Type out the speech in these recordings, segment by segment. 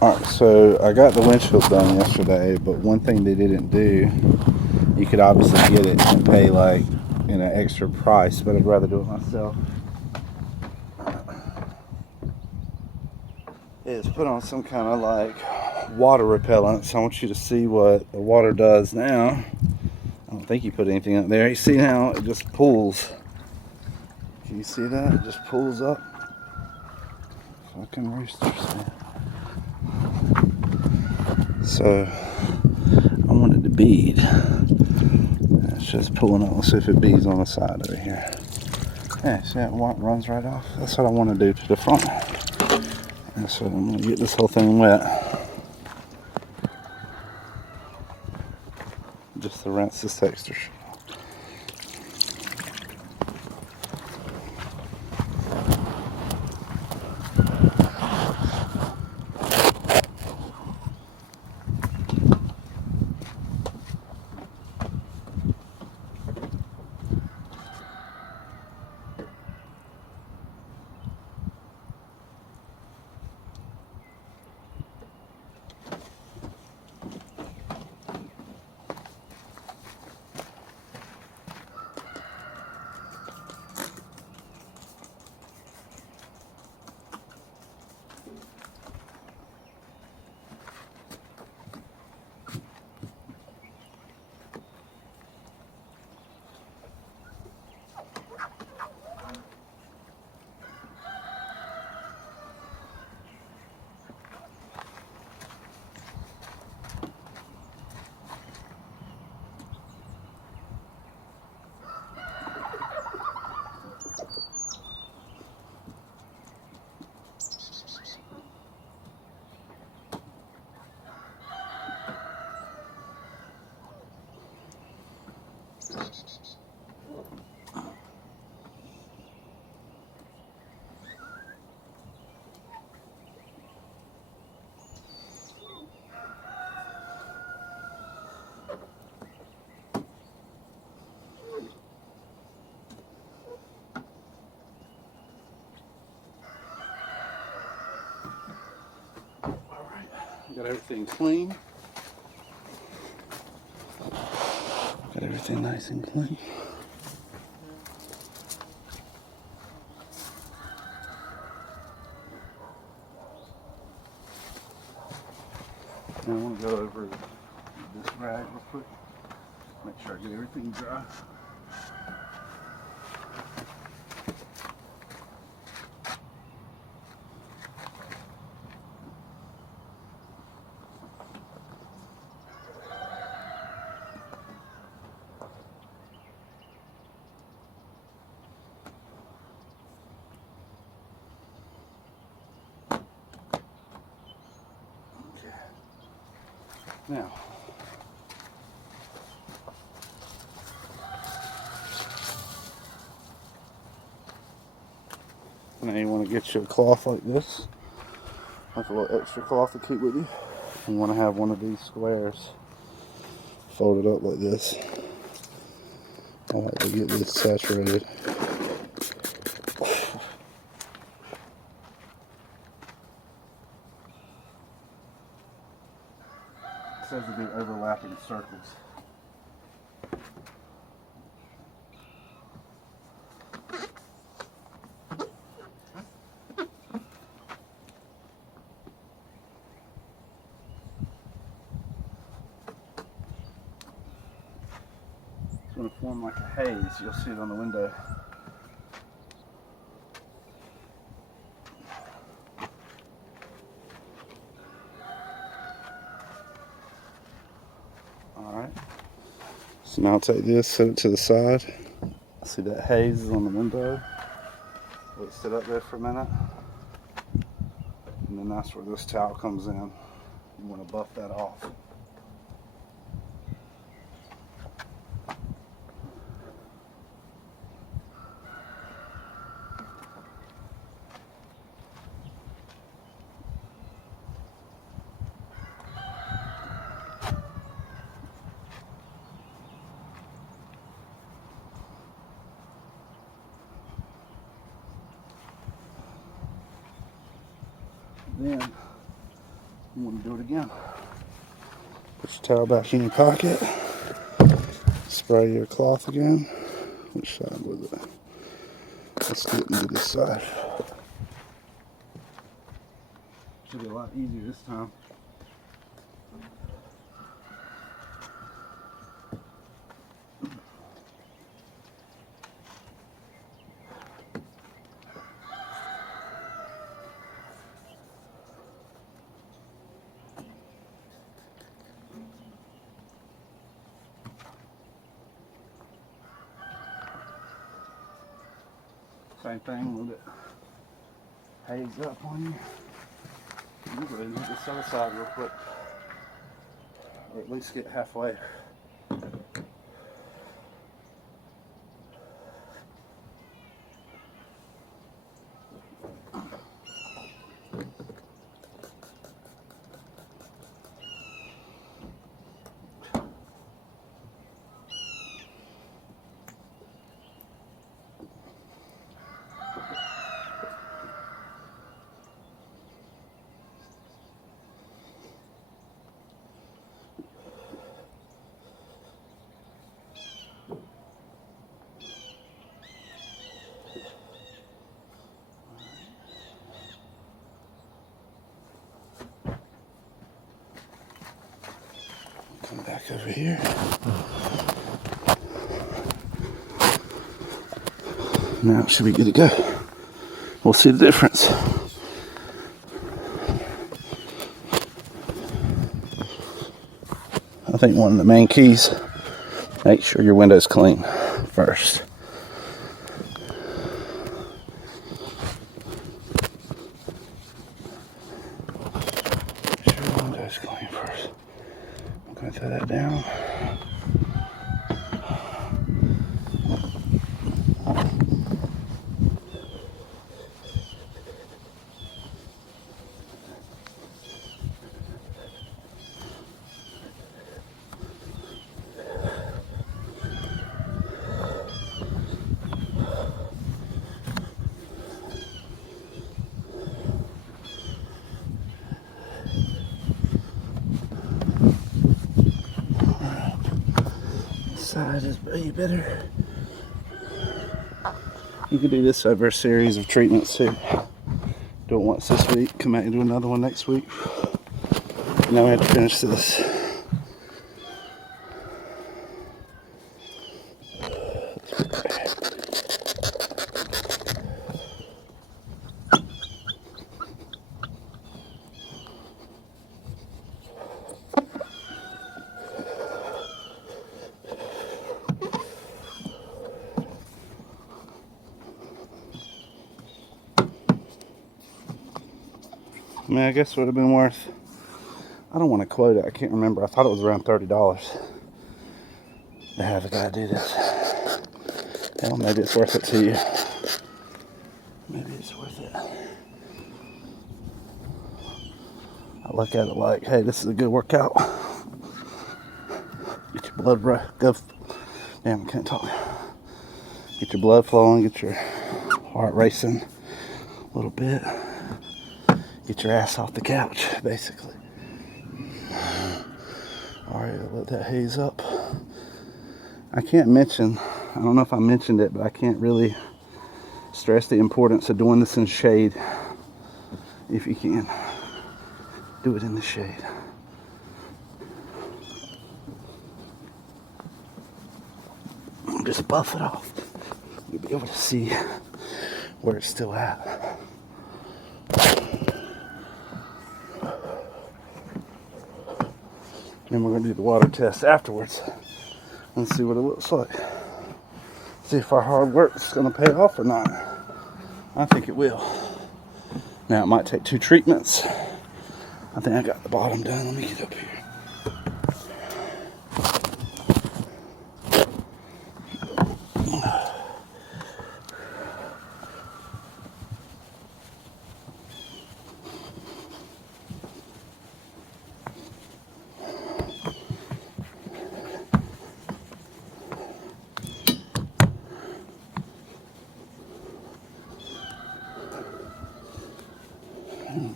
Alright, so I got the windshield done yesterday, but one thing they didn't do, you could obviously get it and pay like an extra price, but I'd rather do it myself. Is put on some kind of like water repellent. So I want you to see what the water does now. I don't think you put anything up there. You see how it just pulls. Can you see that? It just pulls up. Fucking roosters, man. So I wanted to bead. It's just pulling up. Let's see if it beads on the side over here. Yeah, see that runs right off? That's what I want to do to the front. And so I'm going to get this whole thing wet. Just to rinse this extra shit. Got everything clean. Got everything nice and clean. Now I want to go over this rag real quick. Make sure I get everything dry. Now, you want to get you a cloth like this, like a little extra cloth to keep with you. You want to have one of these squares folded up like this. I like to get this saturated. It says to do overlapping circles. It's going to form like a haze. You'll see it on the window. Alright. So now I'll take this, set it to the side. See that haze is on the window. Let it sit up there for a minute. And then that's where this towel comes in. You want to buff that off. Then You want to do it again. Put your towel back in your pocket. Spray your cloth again. Which side was it? Let's do it into this side. Should be a lot easier this time. Same thing, a little bit haze up on you. I'm going to go ahead and hit this other side real quick. Or at least get halfway. Come back over here. Now it should be good to go. We'll see the difference. I think one of the main keys, make sure your window's clean first. Make sure your window's clean first. I'm going to throw that down. Side is way better. You can do this over a series of treatments too. Do it once this week, come out and do another one next week. Now we have to finish this. I mean, I guess it would have been worth, I don't want to quote it, I can't remember. I thought it was around $30 to have a guy do this. Hell, maybe it's worth it to you. Maybe it's worth it. I look at it like, hey, this is a good workout. Get your blood, damn, I can't talk. Get your blood flowing, get your heart racing a little bit. Get your ass off the couch, basically. Alright, I'll let that haze up. I can't mention, I don't know if I mentioned it, but I can't really stress the importance of doing this in shade. If you can, do it in the shade. Just buff it off. You'll be able to see where it's still at. And we're going to do the water test afterwards and see what it looks like. See if our hard work is going to pay off or not. I think it will. Now it might take 2 treatments. I think I got the bottom done. Let me get up here.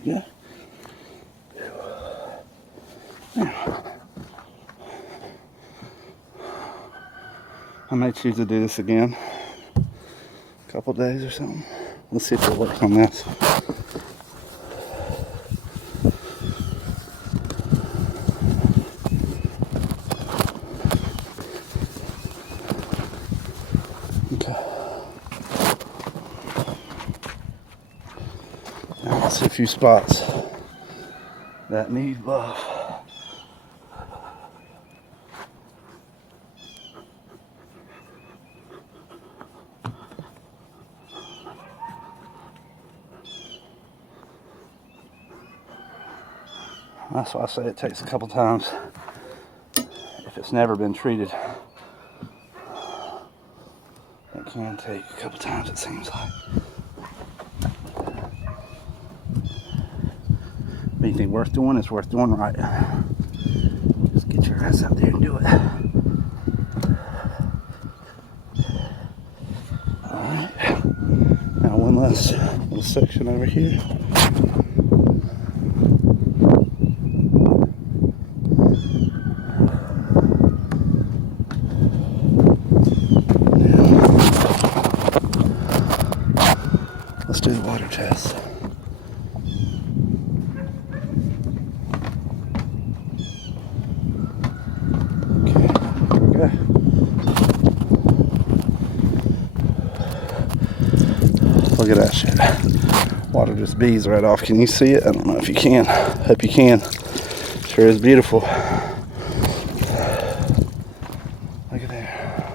Yeah. I may choose to do this again. A couple days or something. Let's see if it works on this. Okay. Now let's see a few spots that need love. That's why I say it takes a couple times if it's never been treated. It can take a couple times, it seems like. Anything worth doing is worth doing right. Just get your ass out there and do it. Alright. Now one last little section over here. Let's do the water test. Okay, here we go. Look at that shit. Water just beads right off. Can you see it? I don't know if you can. Hope you can. Sure is beautiful. Look at there.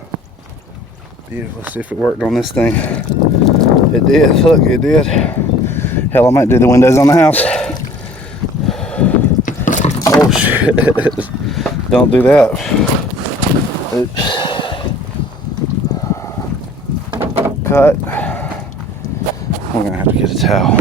Beautiful. Let's see if it worked on this thing. It did. Look, it did. Hell, I might do the windows on the house. Oh shit. Don't do that. Oops. Cut. We're gonna have to get a towel.